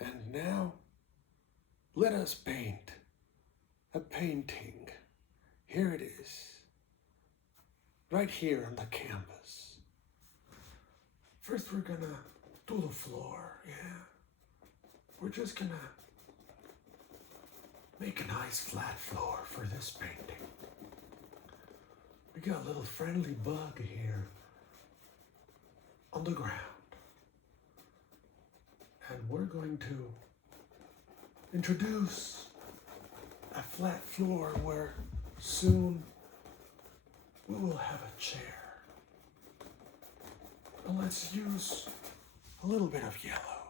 And now, let us paint a painting. Here it is, right here on the canvas. First, we're gonna do the floor, yeah. We're just gonna make a nice flat floor for this painting. We got a little friendly bug here on the ground. And we're going to introduce a flat floor where soon we will have a chair. And let's use a little bit of yellow.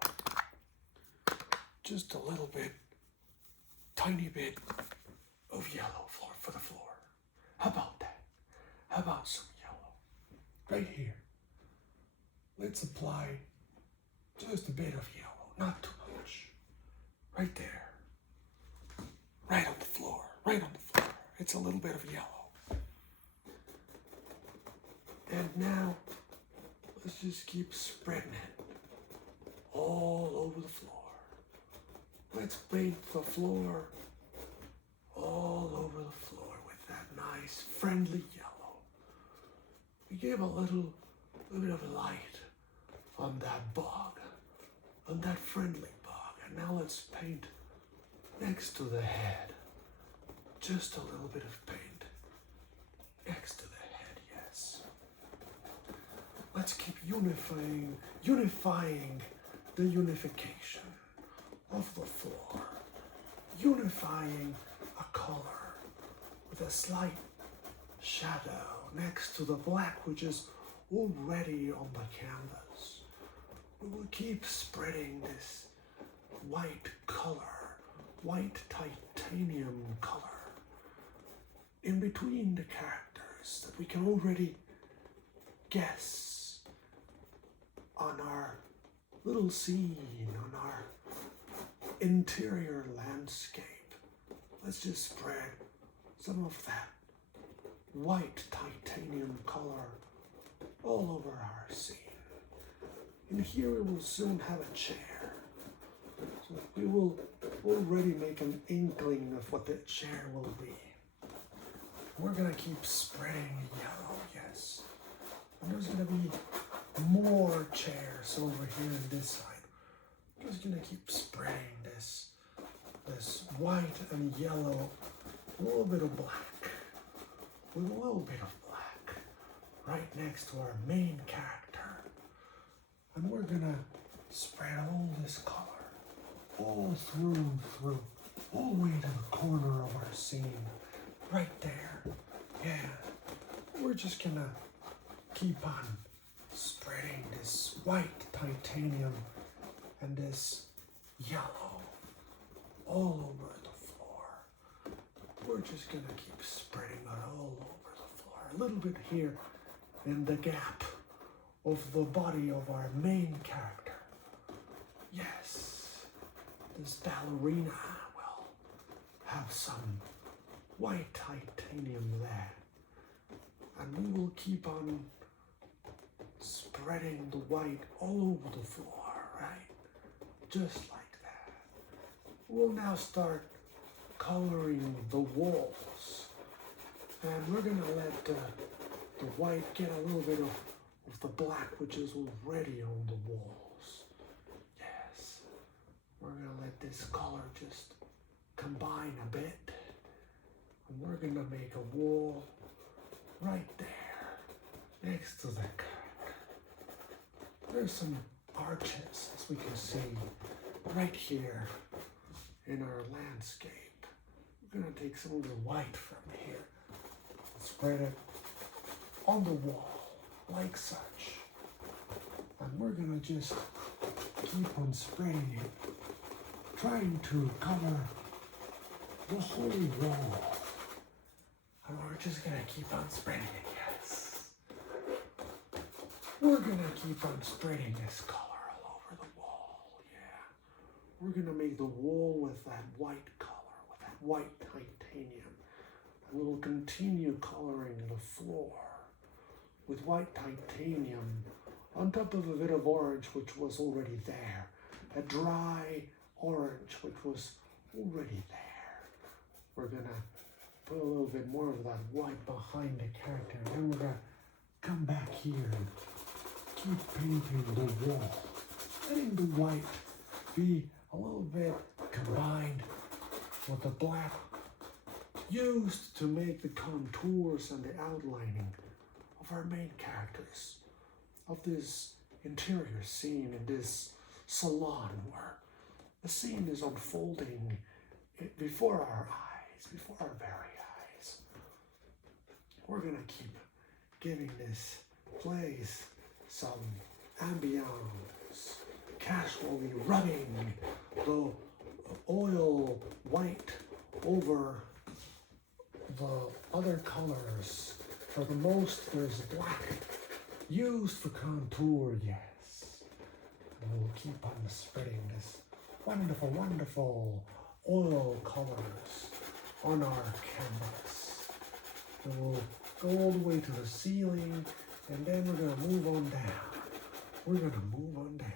Just a little bit, tiny bit of yellow for the floor. How about that? How about some yellow? Right here. Let's apply just a bit of yellow, not too much. Right there. Right on the floor, right on the floor. It's a little bit of yellow. And now, let's just keep spreading it all over the floor. Let's paint the floor all over the floor with that nice, friendly yellow. We gave a little bit of light on that bug, on that friendly bug. And now let's paint next to the head. Just a little bit of paint next to the head, yes. Let's keep unifying the unification of the floor. Unifying a color with a slight shadow next to the black, which is already on the canvas. We will keep spreading this white color, white titanium color, in between the characters that we can already guess on our little scene, on our interior landscape. Let's just spread some of that white titanium color all over our scene. And here we will soon have a chair. So we will already make an inkling of what the chair will be. We're gonna keep spreading yellow, yes. And there's gonna be more chairs over here on this side. We're just gonna keep spreading this white and yellow, a little bit of black, with a little bit of black, right next to our main character. And we're gonna spread all this color all through, all the way to the corner of our scene, right there. Yeah, we're just gonna keep on spreading this white titanium and this yellow all over the floor. We're just gonna keep spreading it all over the floor. A little bit here in the gap of the body of our main character. Yes, this ballerina will have some white titanium there. And we will keep on spreading the white all over the floor, right? Just like that. We'll now start coloring the walls. And we're gonna let the white get a little bit of the black, which is already on the walls. Yes. We're gonna let this color just combine a bit. And we're gonna make a wall right there, next to the character. There's some arches, as we can see, right here in our landscape. We're gonna take some of the white from here and spread it on the wall, like such. And we're gonna just keep on spreading it, trying to cover the whole wall. And we're just gonna keep on spreading it, yes. We're gonna keep on spreading this color all over the wall, yeah. We're gonna make the wall with that white color, with that white titanium. And we'll continue coloring the floor with white titanium on top of a bit of orange, which was already there. A dry orange, which was already there. We're gonna put a little bit more of that white behind the character, and then we're gonna come back here and keep painting the wall, letting the white be a little bit combined with the black used to make the contours and the outlining of our main characters, of this interior scene in this salon where the scene is unfolding before our eyes, before our very eyes. We're gonna keep giving this place some ambiance, casually rubbing the oil white over the other colors. For the most, there's black used for contour, yes. And we'll keep on spreading this wonderful, wonderful oil colors on our canvas. And we'll go all the way to the ceiling, and then we're going to move on down. We're going to move on down.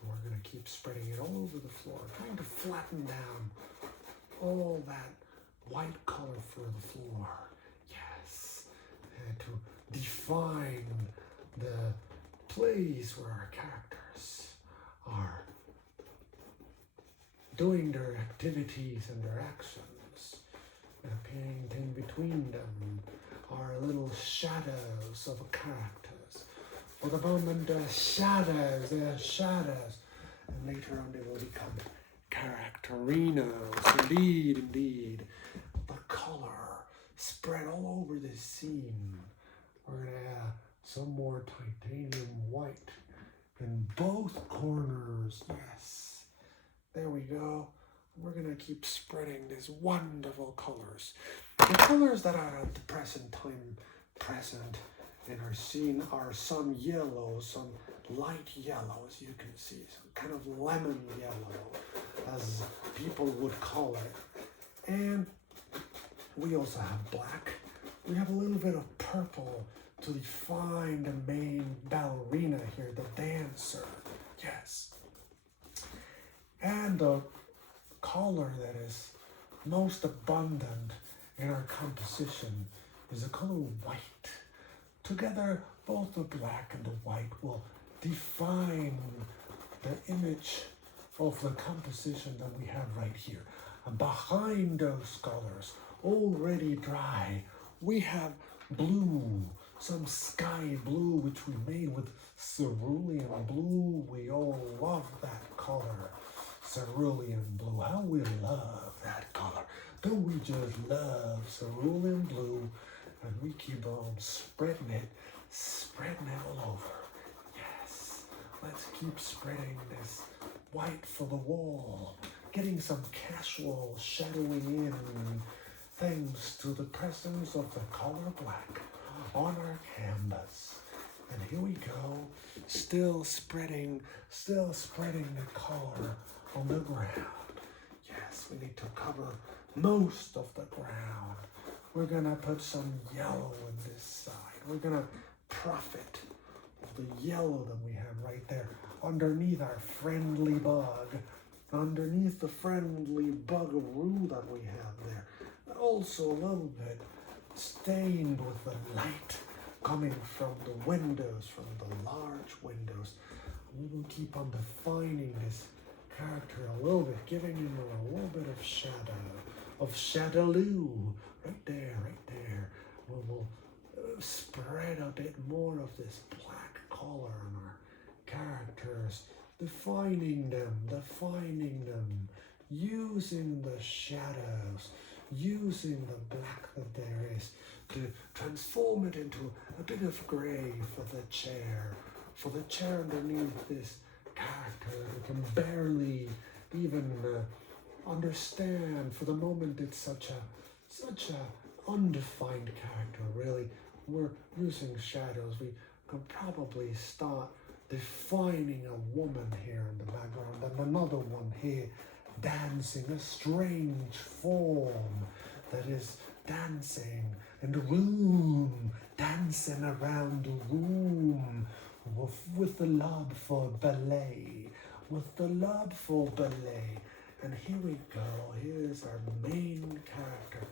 And we're going to keep spreading it all over the floor, trying to flatten down all that white color for the floor. Yes. And to define the place where our characters are doing their activities and their actions. And painting between them are little shadows of characters. For the moment, they're shadows. And later on, they will become characterinos. Indeed, indeed. The color spread all over the scene. We're going to add some more titanium white in both corners. Yes. There we go. We're going to keep spreading these wonderful colors. The colors that are at the present time present in our scene are some yellow, some light yellow, as you can see, some kind of lemon yellow, as people would call it. And we also have black. We have a little bit of purple to define the main ballerina here, the dancer. Yes. And the color that is most abundant in our composition is the color white. Together, both the black and the white will define the image of the composition that we have right here. And behind those colors, already dry, we have blue, some sky blue, which we made with cerulean blue. We all love that color, cerulean blue. How we love that color. Don't we just love cerulean blue? And we keep on spreading it all over. Yes, let's keep spreading this white for the wall, getting some casual shadowing in thanks to the presence of the color black on our canvas. And here we go, still spreading the color on the ground. Yes, we need to cover most of the ground. We're gonna put some yellow on this side. We're gonna profit of the yellow that we have right there underneath our friendly bug, underneath the friendly bugaroo that we have there. Also a little bit stained with the light coming from the windows, from the large windows. We will keep on defining this character a little bit, giving him a little bit of shadow, of shadaloo, right there. We'll spread a bit more of this black color on our characters, defining them, using the shadows, using the black that there is to transform it into a bit of gray for the chair underneath this character who can barely even understand. For the moment, it's such a undefined character, really. We're using shadows. We could probably start defining a woman here in the background and another one here dancing, a strange form that is dancing in the room, dancing around the room with the love for ballet, with the love for ballet. And here we go. Here's our main character,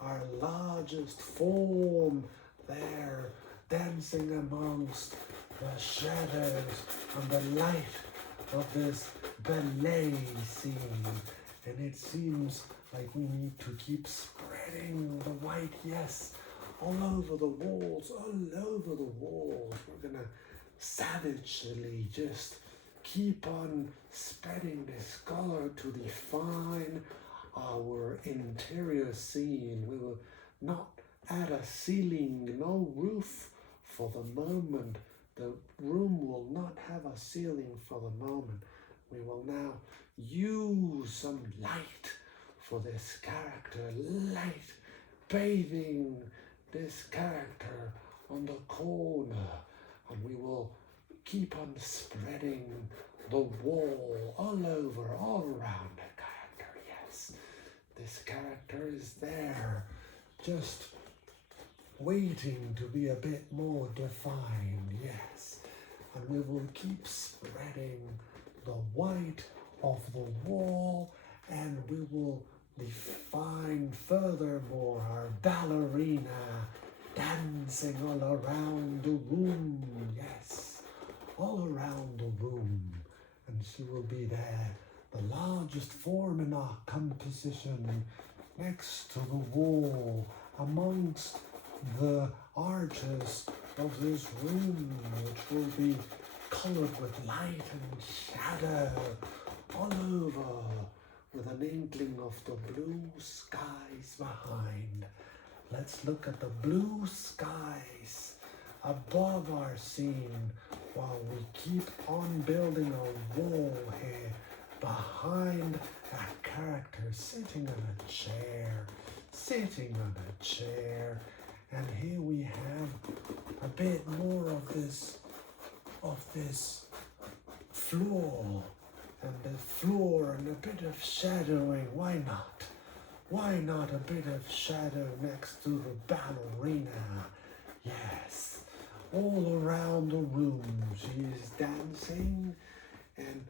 our largest form there, dancing amongst the shadows and the light of this ballet scene. And it seems like we need to keep spreading the white, yes, all over the walls, all over the walls. We're gonna savagely just keep on spreading this color to define our interior scene. We will not add a ceiling, no roof for the moment. The room will not have a ceiling for the moment. We will now use some light for this character, light bathing this character on the corner, and we will keep on spreading the wall all over, all around the character. Yes, this character is there, just waiting to be a bit more defined. Yes, and we will keep spreading the white of the wall, and we will define furthermore our ballerina dancing all around the room. Yes, all around the room, and she will be there, the largest form in our composition, next to the wall, amongst the arches of this room, which will be colored with light and shadow all over, with an inkling of the blue skies behind. Let's look at the blue skies above our scene while we keep on building a wall here behind that character sitting on a chair, and here we have a bit more of this floor, and the floor and a bit of shadowing. Why not? Why not a bit of shadow next to the ballerina? Yes, all around the room she is dancing, and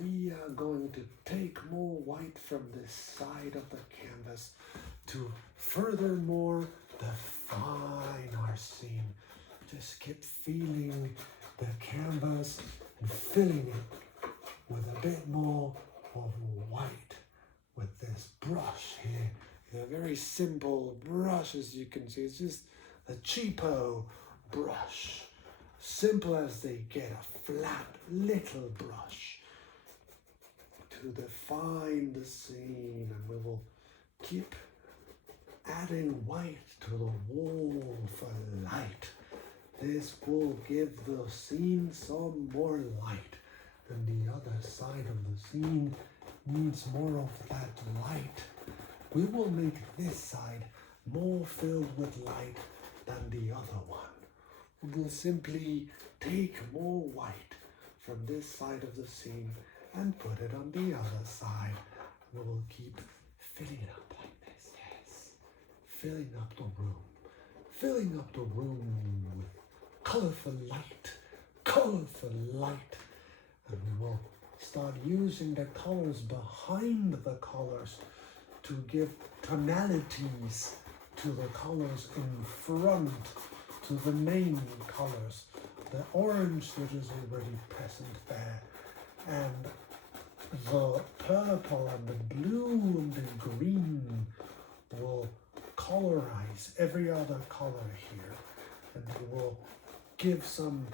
we are going to take more white from this side of the canvas to furthermore define our scene. Just keep feeling the canvas and filling it with a bit more of white with this brush here. It's a very simple brush, as you can see. It's just a cheapo brush, simple as they get, a flat little brush to define the scene. And we will keep adding white to the wall for light. This will give the scene some more light, and the other side of the scene needs more of that light. We will make this side more filled with light than the other one. We will simply take more white from this side of the scene and put it on the other side. We will keep filling it up like this, yes. Filling up the room with colorful light, and we will start using the colors behind the colors to give tonalities to the colors in front, to the main colors. The orange that is already present there, and the purple and the blue and the green will colorize every other color here, and we will give some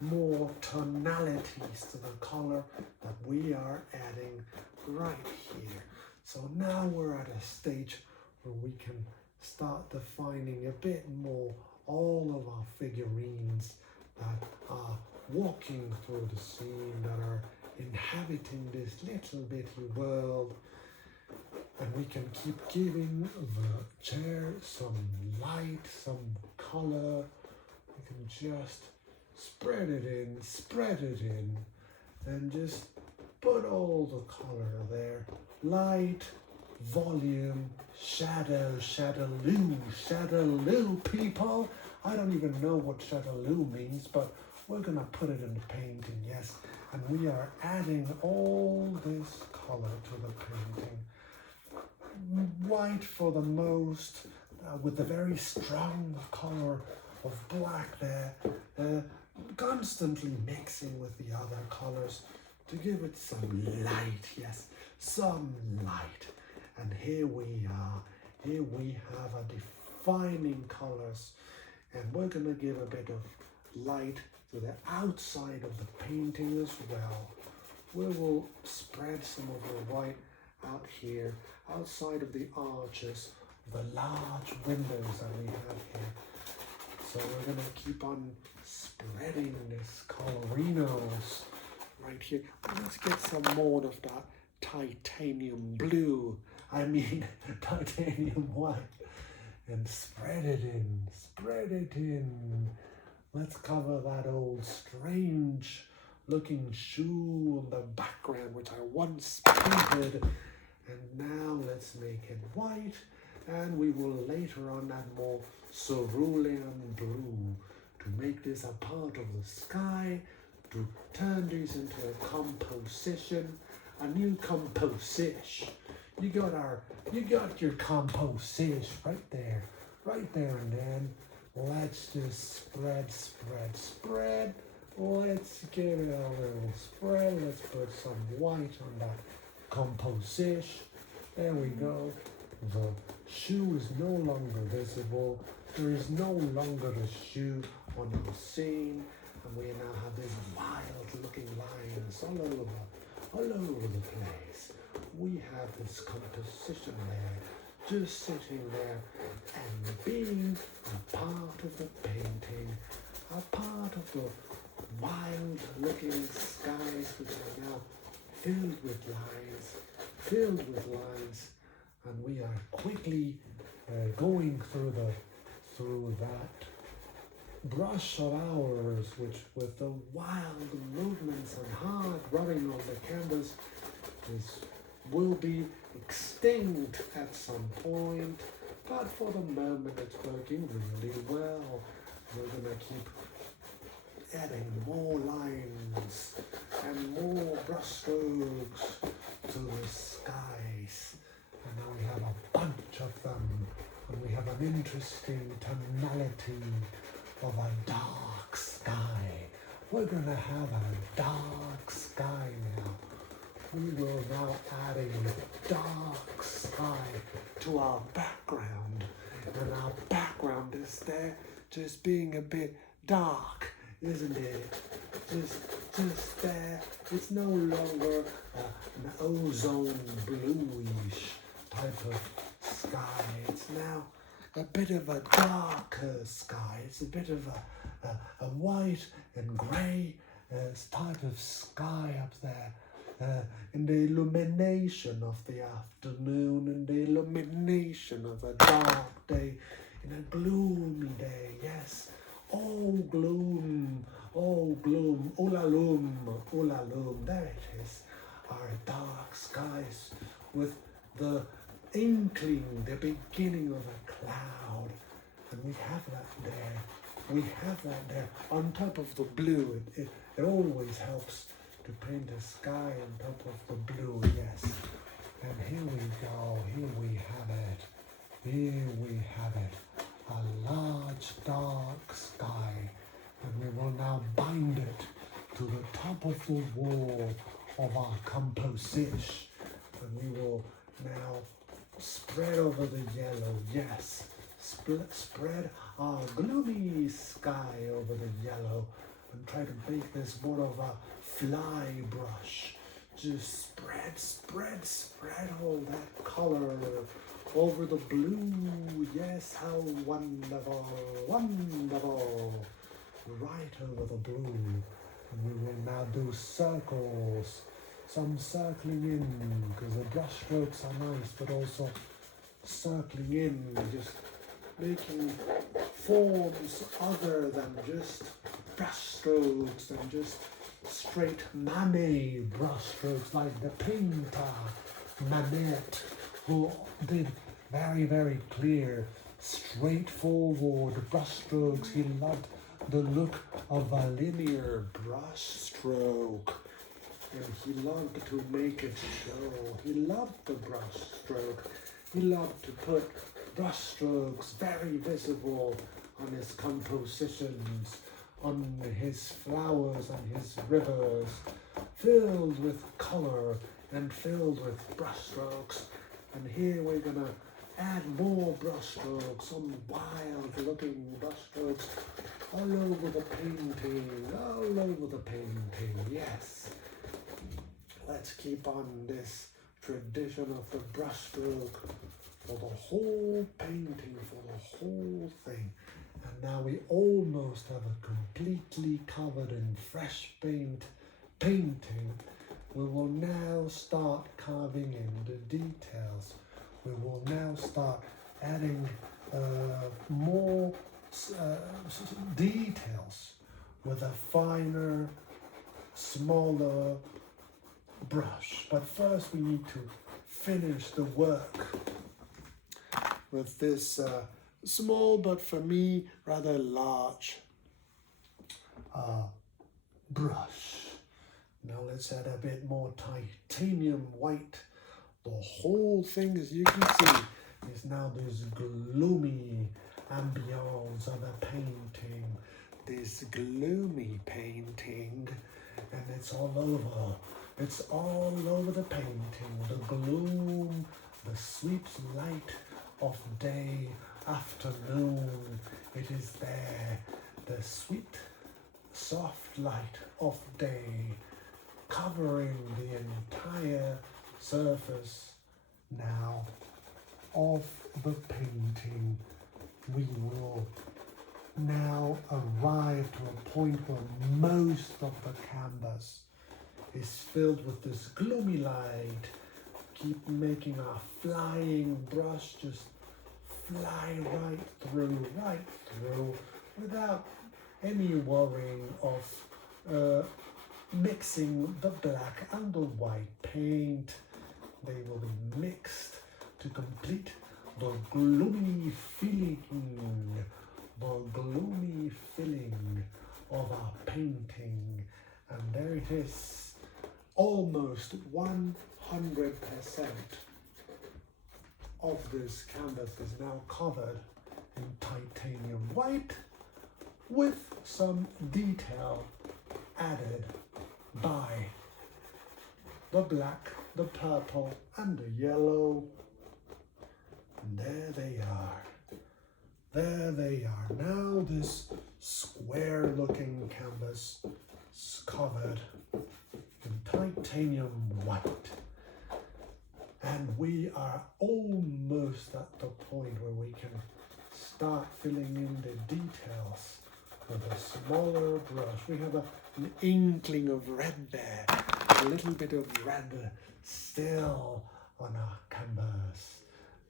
more tonalities to the color that we are adding right here. So now we're at a stage where we can start defining a bit more all of our figurines that are walking through the scene, that are inhabiting this little bitty world. And we can keep giving the chair some light, some color. We can just spread it in, and just put all the color there. Light, volume, shadow, shadaloo, people. I don't even know what shadaloo means, but we're gonna put it in the painting, yes. And we are adding all this color to the painting. White for the most, with a very strong color of black there, constantly mixing with the other colors to give it some light, yes, some light. And here we are, here we have a defining colors, and we're gonna give a bit of light to the outside of the painting as well. We will spread some of the white out here, outside of the arches, the large windows that we have here. So we're gonna keep on spreading this colorinos right here. Let's get some more of that titanium blue, titanium white, and spread it in, spread it in. Let's cover that old strange looking shoe on the background which I once painted, and now let's make it white, and we will later on add more cerulean blue to make this a part of the sky, to turn this into a composition, a new composition. You got your composition right there, and then let's just spread, spread, spread. Let's give it a little spread. Let's put some white on that composition. There we go. The shoe is no longer visible. There is no longer a shoe on the scene. And we now have these wild looking lines all over the place. We have this composition there, just sitting there and being a part of the painting, a part of the wild looking skies which are now filled with lines, and we are quickly going through that brush of ours, which with the wild movements and hard rubbing on the canvas will be extinct at some point, but for the moment it's working really well. We're gonna keep adding more lines and more brush strokes to the skies. And now we have a bunch of them, and we have an interesting tonality of a dark sky. We're gonna have a dark sky now. We will now add a dark sky to our background, and our background is there just being a bit dark, isn't it? Just there. It's no longer an ozone bluish type of sky. It's now a bit of a darker sky. It's a bit of a white and grey type of sky up there. In the illumination of the afternoon, in the illumination of a dark day, in a gloomy day, yes. Oh gloom, ulaloom, there it is. Our dark skies with the inkling, the beginning of a cloud. And we have that there. We have that there on top of the blue. It always helps to paint a sky on top of the blue, yes. And here we go, here we have it. Here we have it. A large dark sky. And we will now bind it to the top of the wall of our composition. And we will now spread over the yellow, yes. Spread our gloomy sky over the yellow, and try to make this more of a fly brush. Just spread all that color over the blue. Yes, how wonderful, wonderful. Right over the blue. And we will now do circles. Some circling in, because the brush strokes are nice, but also circling in, just making forms other than just brush strokes and just straight Manet brush strokes, like the painter Manet, who did very, very clear, straightforward brush strokes. He loved the look of a linear brush stroke. and he loved to make it show. He loved the brush stroke. He loved to put brush strokes very visible on his compositions, on his flowers and his rivers, filled with color and filled with brush strokes. And here we're gonna add more brush strokes, some wild looking brush strokes all over the painting, all over the painting, yes. Let's keep on this tradition of the brush stroke for the whole painting, for the whole thing. And now we almost have a completely covered in fresh painting. We will now start carving in the details. We will now start adding more details with a finer, smaller brush. But first we need to finish the work with this small, but for me rather large brush. Now let's add a bit more titanium white. The whole thing, as you can see, is now this gloomy ambience of a painting. This gloomy painting, and it's all over. It's all over the painting. The gloom, the sweet light of day, afternoon. It is there. The sweet, soft light of day covering the entire surface now of the painting. We will now arrive to a point where most of the canvas is filled with this gloomy light. Keep making our flying brush just fly right through without any worrying of mixing the black and the white paint. They will be mixed to complete the gloomy feeling of our painting. And there it is, almost 100% of this canvas is now covered in titanium white with some detail added by the black, the purple, and the yellow. And there they are. There they are. Now this square looking canvas is covered in titanium white. And we are almost at the point where we can start filling in the details with a smaller brush. We have an inkling of red there, a little bit of red still on our canvas.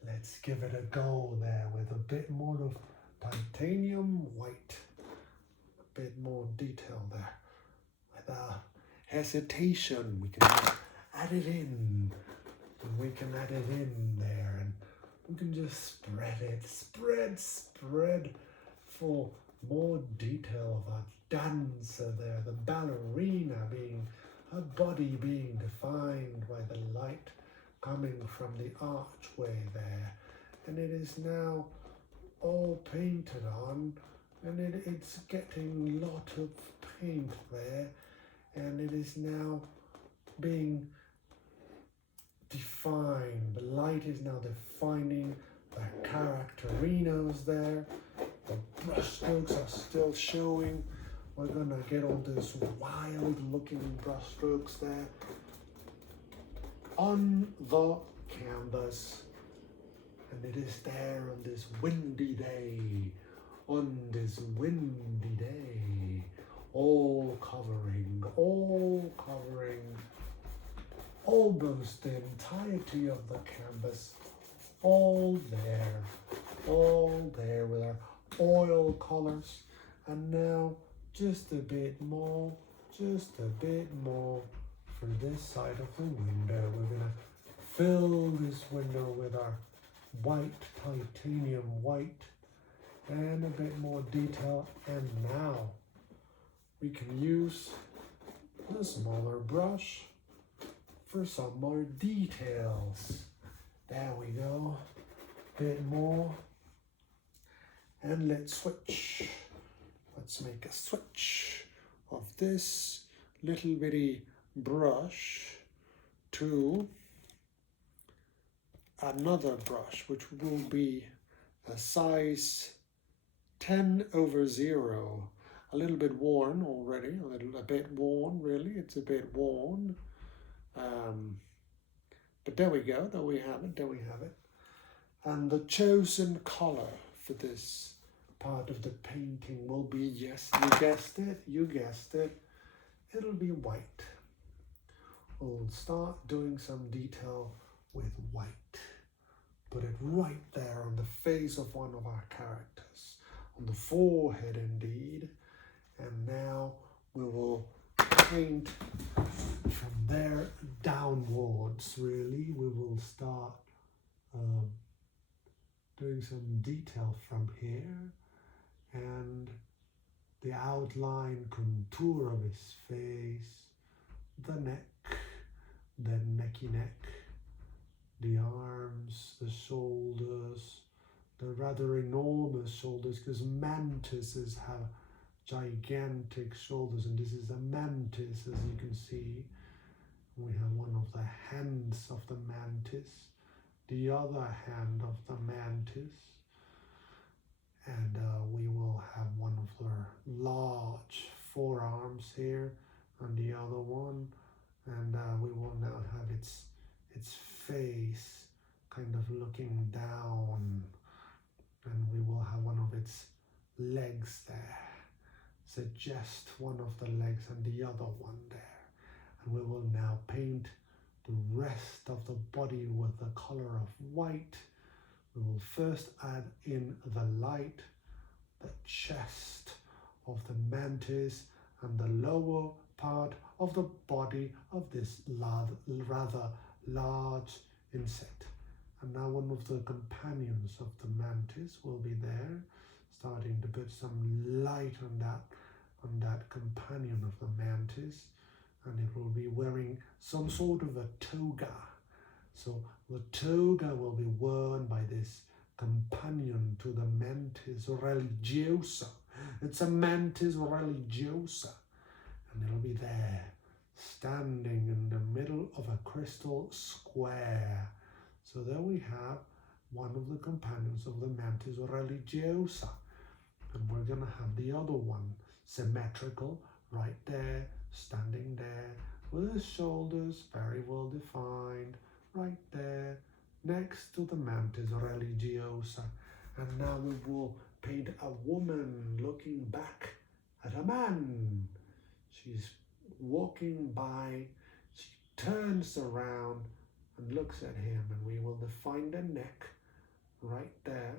Let's give it a go there with a bit more of titanium white, a bit more detail there. Without hesitation, we can just add it in. And we can add it in there, and we can just spread it, spread for more detail of our dancer there, the ballerina being, her body being defined by the light coming from the archway there. And it is now all painted on, and it's getting a lot of paint there, and it is now being defined. The light is now defining the characterinos there. The brush strokes are still showing. We're gonna get all those wild looking brush strokes there on the canvas. And it is there on this windy day, all covering almost the entirety of the canvas, all there with our oil colors. And now just a bit more for this side of the window. We're gonna fill this window with our white, titanium white, and a bit more detail. And now we can use the smaller brush for some more details. There we go. Bit more. And let's switch. Let's make a switch of this little bitty brush to another brush, which will be a size 10/0. A little bit worn already, a bit worn really, it's a bit worn. But there we go, there we have it. And the chosen color for this part of the painting will be, yes, you guessed it, it'll be white. We'll start doing some detail with white. Put it right there on the face of one of our characters, on the forehead indeed. And now we will paint from there downwards, really. We will start doing some detail from here, and the outline contour of his face, the neck, the necky neck, the arms, the shoulders, the rather enormous shoulders, because mantises have gigantic shoulders, and this is a mantis, as you can see. We have one of the hands of the mantis, the other hand of the mantis, and we will have one of their large forearms here and the other one, and we will now have its face kind of looking down, and we will have one of its legs there, suggest one of the legs and the other one there. And we will now paint the rest of the body with the color of white. We will first add in the light, the chest of the mantis and the lower part of the body of this rather large insect. And now one of the companions of the mantis will be there, starting to put some light on that companion of the mantis, and it will be wearing some sort of a toga. So the toga will be worn by this companion to the mantis religiosa. It's a mantis religiosa, and it'll be there, standing in the middle of a crystal square. So there we have one of the companions of the mantis religiosa, and we're going to have the other one symmetrical right there, standing there with his shoulders very well defined right there next to the mantis religiosa. And now we will paint a woman looking back at a man. She's walking by, she turns around and looks at him, and we will define the neck right there.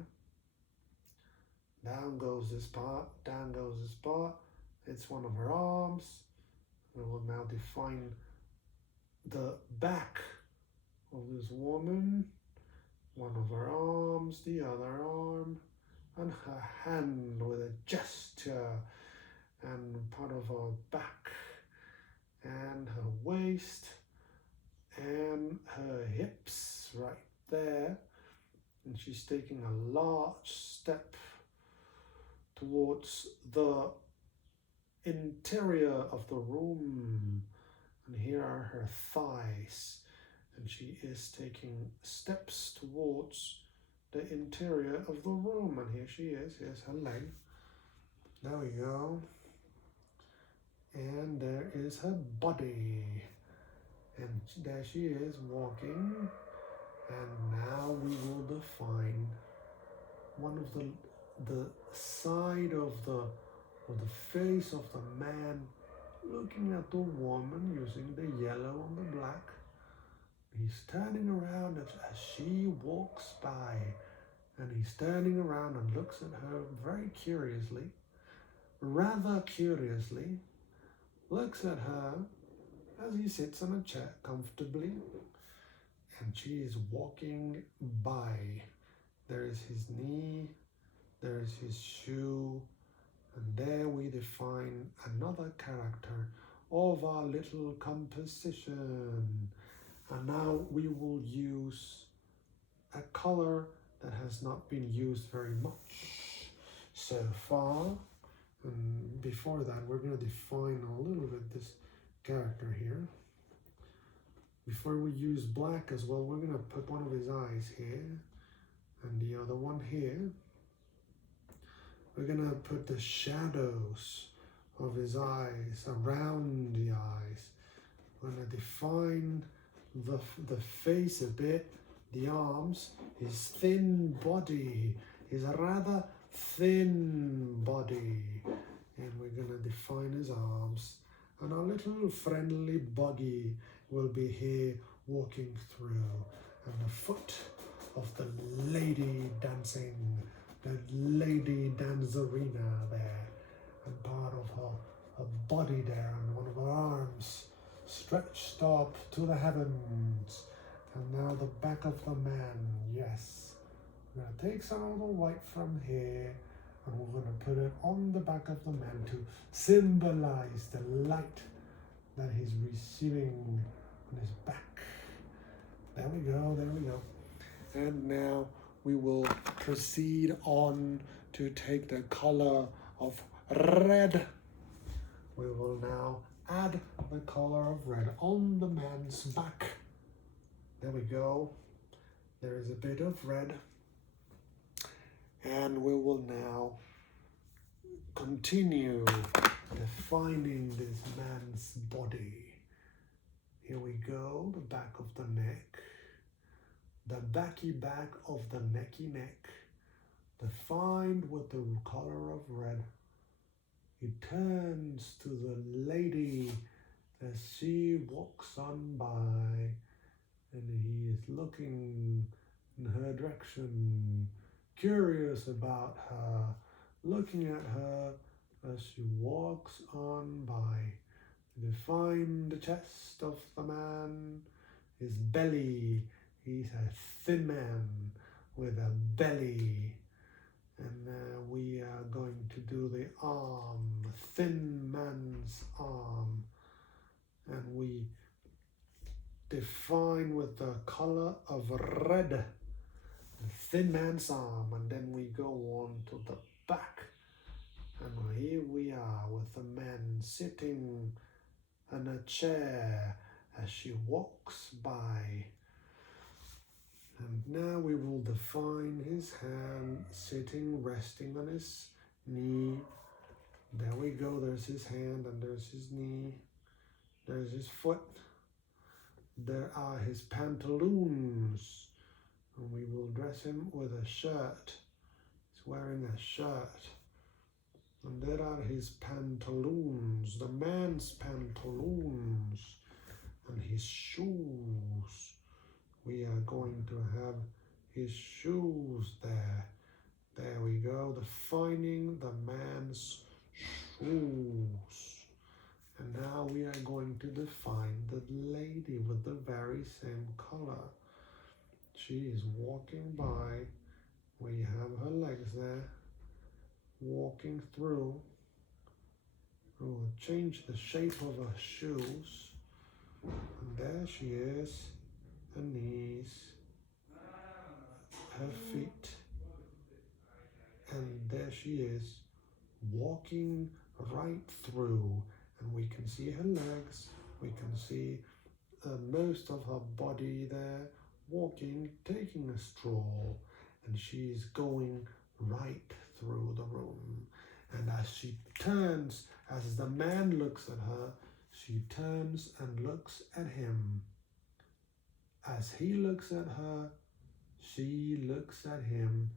Down goes this part, down goes this part. It's one of her arms. We will now define the back of this woman, one of her arms, the other arm, and her hand with a gesture, and part of her back, and her waist, and her hips right there. And she's taking a large step towards the interior of the room, and here are her thighs, and she is taking steps towards the interior of the room, and here she is, here's her leg, there we go, and there is her body, and there she is walking. And now we will define one of the side of the face of the man looking at the woman using the yellow and the black. He's turning around as she walks by, and he's turning around and looks at her very curiously, rather curiously, looks at her as he sits on a chair comfortably, and she is walking by. There is his knee, there is his shoe, and there we define another character of our little composition. And now we will use a color that has not been used very much so far. And before that, we're going to define a little bit this character here. Before we use black as well, we're going to put one of his eyes here and the other one here. We're going to put the shadows of his eyes around the eyes. We're going to define the face a bit, the arms, his thin body, his rather thin body. And we're going to define his arms. And our little friendly buggy will be here walking through. And the foot of the lady dancing, the lady dancerina there. And part of her body there, and one of her arms stretched up to the heavens. And now the back of the man, yes. We're going to take some of the white from here, and we're going to put it on the back of the man to symbolize the light that he's receiving on his back. There we go, there we go. And now we will proceed on to take the color of red. We will now add the color of red on the man's back. There we go. There is a bit of red. And we will now continue defining this man's body. Here we go, the back of the neck, the backy back of the necky neck, defined with the color of red. He turns to the lady as she walks on by, and he is looking in her direction, curious about her, looking at her as she walks on by. Define the chest of the man, his belly. He's a thin man with a belly. And we are going to do the arm, the thin man's arm. And we define with the color of red the thin man's arm, and then we go on to the back. And here we are with the man sitting in a chair as she walks by. And now we will define his hand sitting, resting on his knee. There we go, there's his hand and there's his knee. There's his foot. There are his pantaloons. And we will dress him with a shirt. He's wearing a shirt. And there are his pantaloons, the man's pantaloons, and his shoes. We are going to have his shoes there. There we go, defining the man's shoes. And now we are going to define the lady with the very same color. She is walking by. We have her legs there, walking through. We will change the shape of her shoes. And there she is, her knees, her feet. And there she is, walking right through. And we can see her legs, we can see most of her body there, walking, taking a stroll, and she's going right through the room. And as she turns, as the man looks at her, she turns and looks at him. As he looks at her, she looks at him.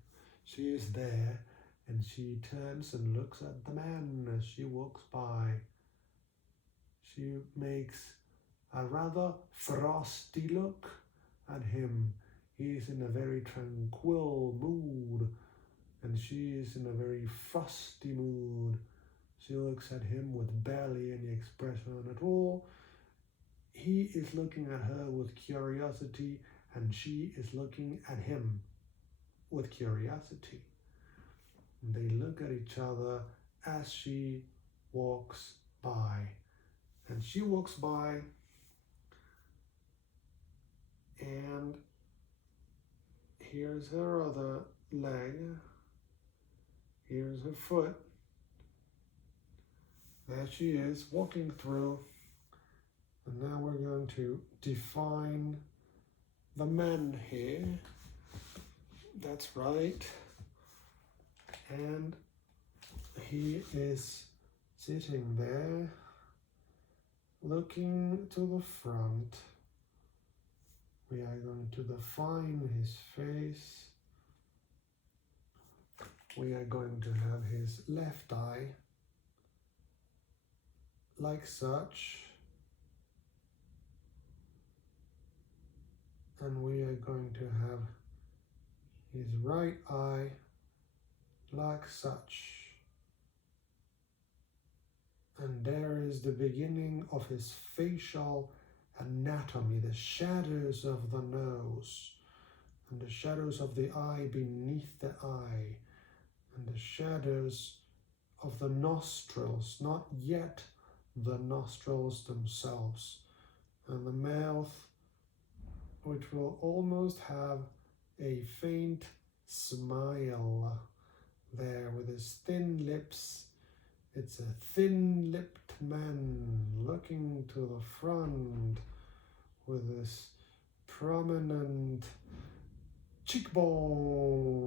She is there, and she turns and looks at the man as she walks by. She makes a rather frosty look at him. He is in a very tranquil mood, and she is in a very frosty mood. She looks at him with barely any expression at all. He is looking at her with curiosity, and she is looking at him with curiosity. They look at each other as she walks by. And she walks by here's her other leg. Here's her foot. There she is, walking through. And now we're going to define the man here. That's right. And he is sitting there, looking to the front. We are going to define his face. We are going to have his left eye, like such. And we are going to have his right eye, like such. And there is the beginning of his facial anatomy, the shadows of the nose, and the shadows of the eye beneath the eye, and the shadows of the nostrils, not yet the nostrils themselves, and the mouth, which will almost have a faint smile there with his thin lips. It's a thin-lipped man looking to the front with this prominent cheekbones.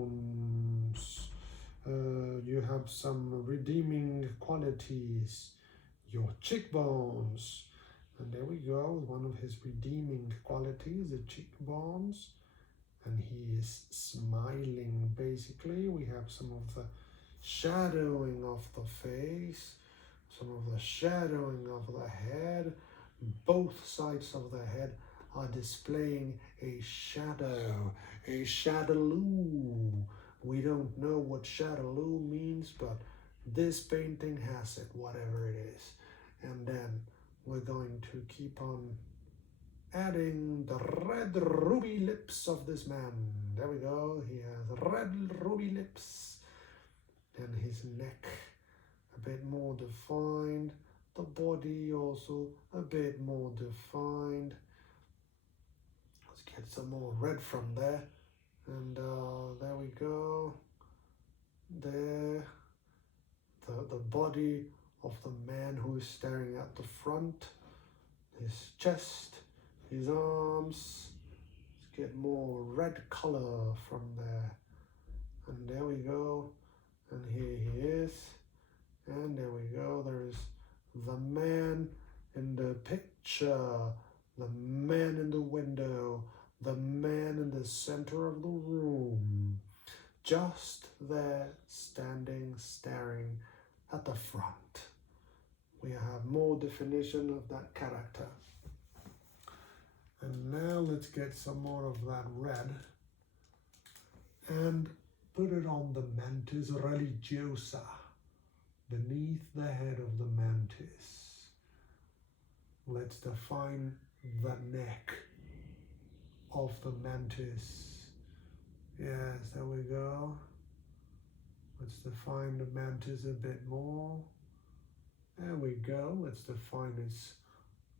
You have some redeeming qualities, your cheekbones. And there we go, one of his redeeming qualities, the cheekbones. And he is smiling, basically. We have some of the shadowing of the face, some of the shadowing of the head. Both sides of the head are displaying a shadow, a shadaloo. We don't know what shadaloo means, but this painting has it, whatever it is. And then we're going to keep on adding the red ruby lips of this man. There we go, he has red ruby lips. And his neck a bit more defined, the body also a bit more defined. Let's get some more red from there, and there we go. There, the body of the man who is staring at the front, his chest, his arms. Let's get more red color from there, and there we go. And here he is, and there we go, there is the man in the picture, the man in the window, the man in the center of the room, just there standing, staring at the front. We have more definition of that character. And now let's get some more of that red and put it on the mantis religiosa, beneath the head of the mantis. Let's define the neck of the mantis. Yes, there we go. Let's define the mantis a bit more. There we go. Let's define its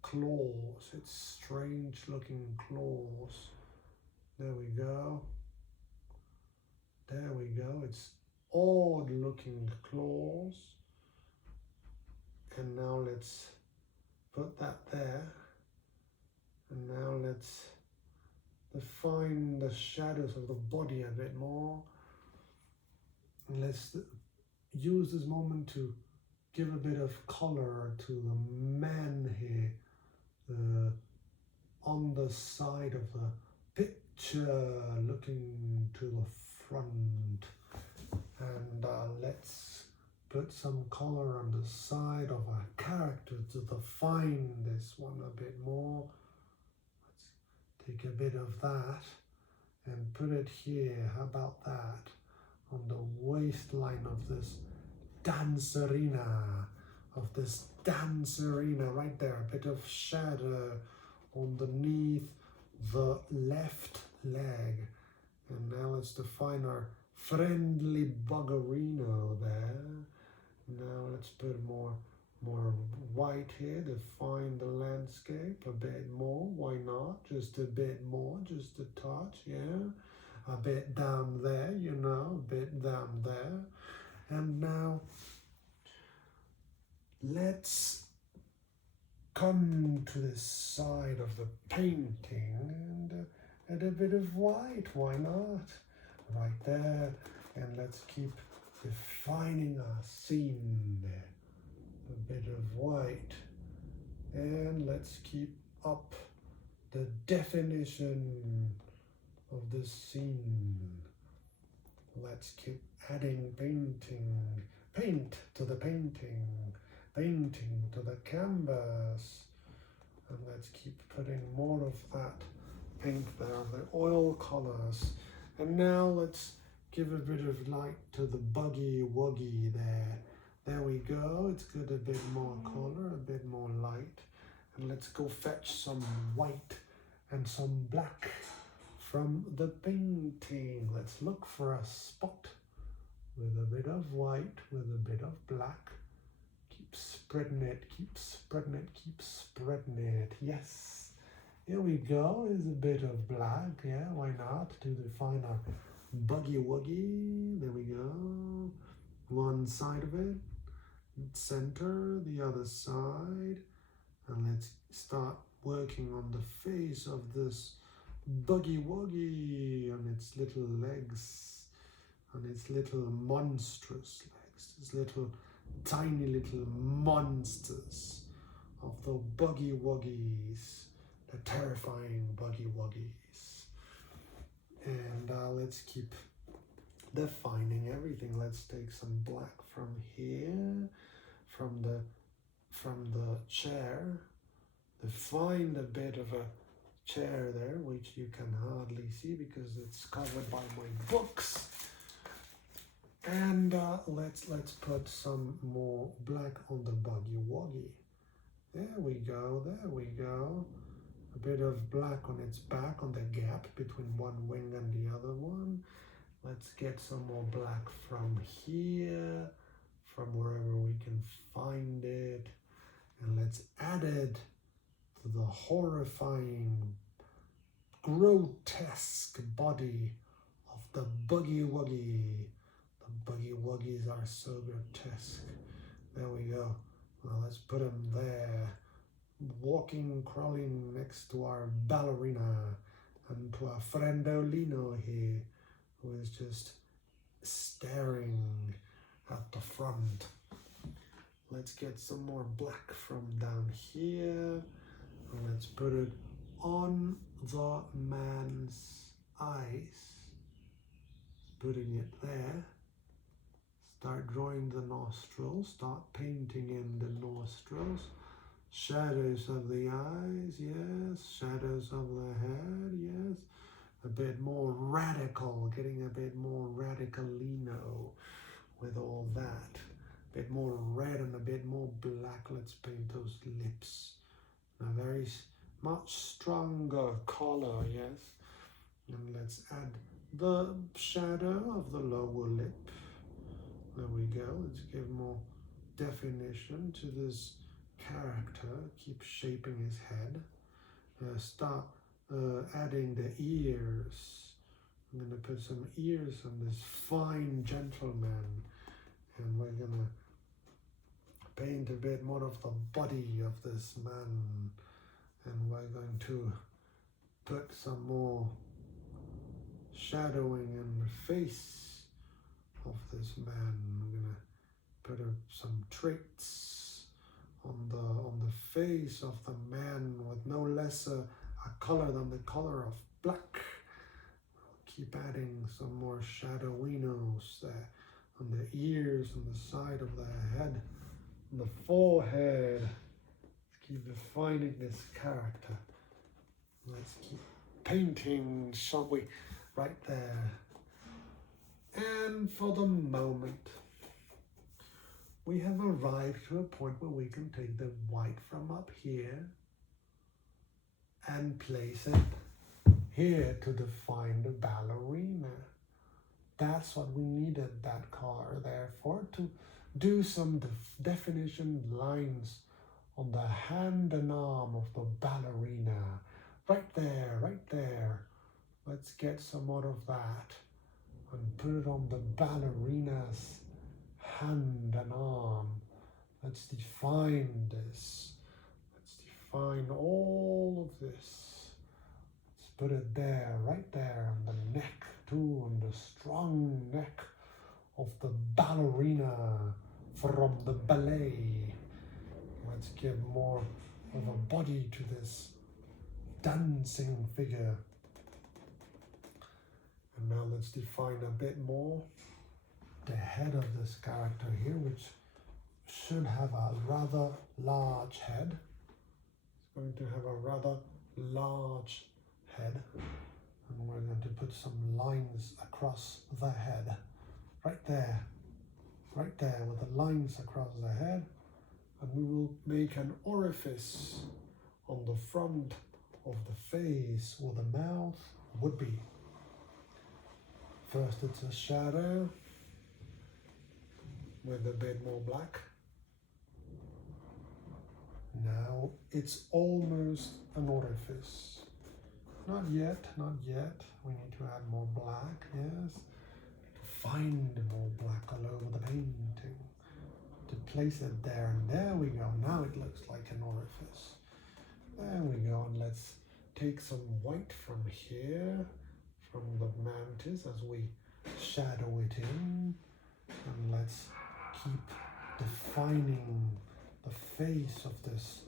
claws, its strange looking claws. There we go. There we go, it's odd looking claws. And now let's put that there. And now let's define the shadows of the body a bit more. And let's use this moment to give a bit of color to the man here, on the side of the picture, looking to the front. And let's put some color on the side of our character to define this one a bit more. Let's take a bit of that and put it here. How about that? On the waistline of this dancerina, right there. A bit of shadow underneath the left leg. And now let's define our friendly buggerino there. Now let's put more white here, define the landscape a bit more. Why not? Just a bit more, just a touch, yeah. a bit down there, you know, a bit down there. And now let's come to the side of the painting and add a bit of white, why not? Right there, and let's keep defining our scene there. A bit of white, and let's keep up the definition of the scene. Let's keep adding paint to the painting to the canvas, and let's keep putting more of that paint there, the oil colors. And now let's give a bit of light to the buggy wuggy there. There we go, it's got a bit more color, a bit more light. And let's go fetch some white and some black from the painting. Let's look for a spot with a bit of white, with a bit of black. Keep spreading it, keep spreading it, keep spreading it. Yes, here we go. Is a bit of black, yeah, why not? To define our buggy wuggy. There we go. One side of it, center, the other side. And let's start working on the face of this buggy wuggy, on its little legs, on its little monstrous legs, its little tiny little monsters of the buggy wuggies, the terrifying buggy wuggies. And let's keep defining everything. Let's take some black from here, from the chair. Define a bit of a chair there, which you can hardly see because it's covered by my books. And let's put some more black on the buggy wuggy. There we go, there we go. A bit of black on its back, on the gap between one wing and the other one. Let's get some more black from here, from wherever we can find it. And let's add it to the horrifying, grotesque body of the buggy wuggy. The buggy wuggies are so grotesque. There we go. Well, let's put them there, walking, crawling next to our ballerina and to our friendolino here, who is just staring at the front. Let's get some more black from down here, and let's put it on the man's eyes. Putting it there. Start drawing the nostrils, start painting in the nostrils. Shadows of the eyes, yes. Shadows of the head, yes. A bit more radical, getting a bit more radicalino with all that. A bit more red and a bit more black. Let's paint those lips. A very much stronger color, yes. And let's add the shadow of the lower lip. There we go. Let's give more definition to this character. Keep shaping his head. Start adding the ears. I'm going to put some ears on this fine gentleman. And we're going to paint a bit more of the body of this man. And we're going to put some more shadowing in the face of this man. I'm gonna put some traits on the face of the man with no lesser a color than the color of black. We'll keep adding some more shadowinos there on the ears, on the side of the head, on the forehead. Let's keep defining this character. Let's keep painting, shall we? Right there. And for the moment, we have arrived to a point where we can take the white from up here and place it here to define the ballerina. That's what we needed that color there for, to do some definition lines on the hand and arm of the ballerina. Right there, right there. let's get some more of that and put it on the ballerina's hand and arm. Let's define this. Let's define all of this. Let's put it there, right there, on the neck too, on the strong neck of the ballerina from the ballet. Let's give more of a body to this dancing figure. And now let's define a bit more the head of this character here, which should have a rather large head. It's going to have a rather large head, and we're going to put some lines across the head, right there with the lines across the head, and we will make an orifice on the front of the face where the mouth would be. First it's a shadow with a bit more black. Now it's almost an orifice. Not yet. We need to add more black, yes. Find more black all over the painting. To place it there, and there we go. Now it looks like an orifice. There we go, and let's take some white from here, from the mantis, as we shadow it in. And let's keep defining the face of this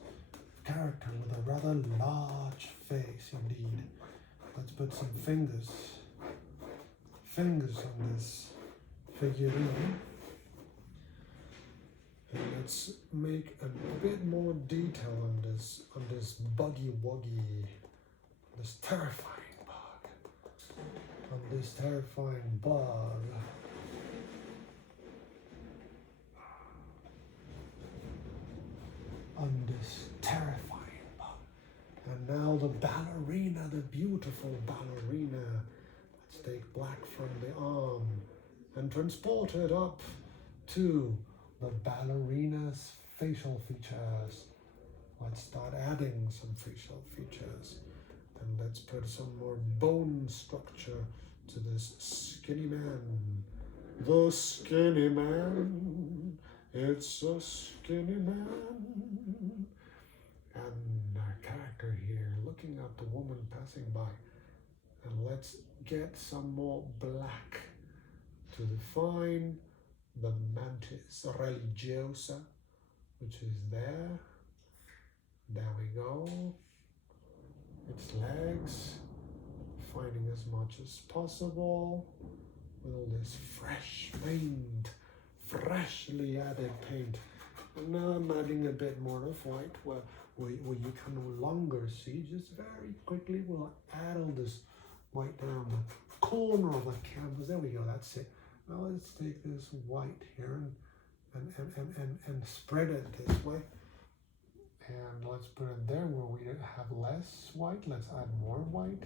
character with a rather large face indeed. Let's put some fingers on this figurine. And let's make a bit more detail on this buggy wuggy, this terrifying bug. On this terrifying bug. On this terrifying bug. And now the ballerina, the beautiful ballerina. Let's take black from the arm and transport it up to the ballerina's facial features. Let's start adding some facial features. And let's put some more bone structure to this skinny man. The skinny man. It's a skinny man. And our character here looking at the woman passing by. And let's get some more black to define the mantis religiosa, which is there. There we go. Its legs, finding as much as possible with all this fresh paint, freshly added paint. And now I'm adding a bit more of white where you can no longer see. Just very quickly we'll add all this white down the corner of the canvas. There we go, that's it. Now let's take this white here and spread it this way. And let's put it there where we have less white. Let's add more white.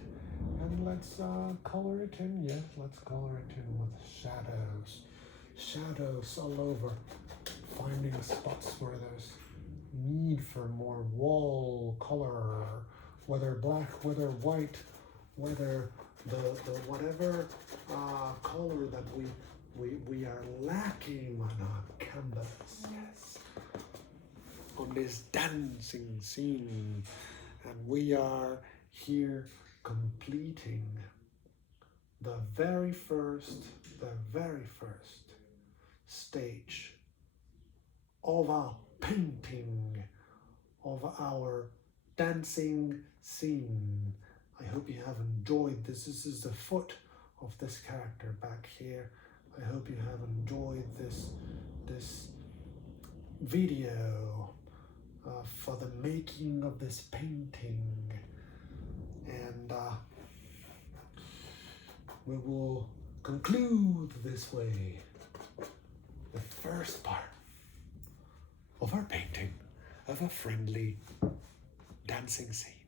And let's color it in. Yes, let's color it in with shadows. Shadows all over. Finding spots where there's need for more wall color. Whether black, whether white, whether the whatever color that we are lacking on our canvas. Yes. On this dancing scene, and we are here completing the very first stage of our painting of our dancing scene. I hope you have enjoyed this. This is the foot of this character back here. I hope you have enjoyed this video for the making of this painting, and we will conclude this way the first part of our painting of a friendly dancing scene.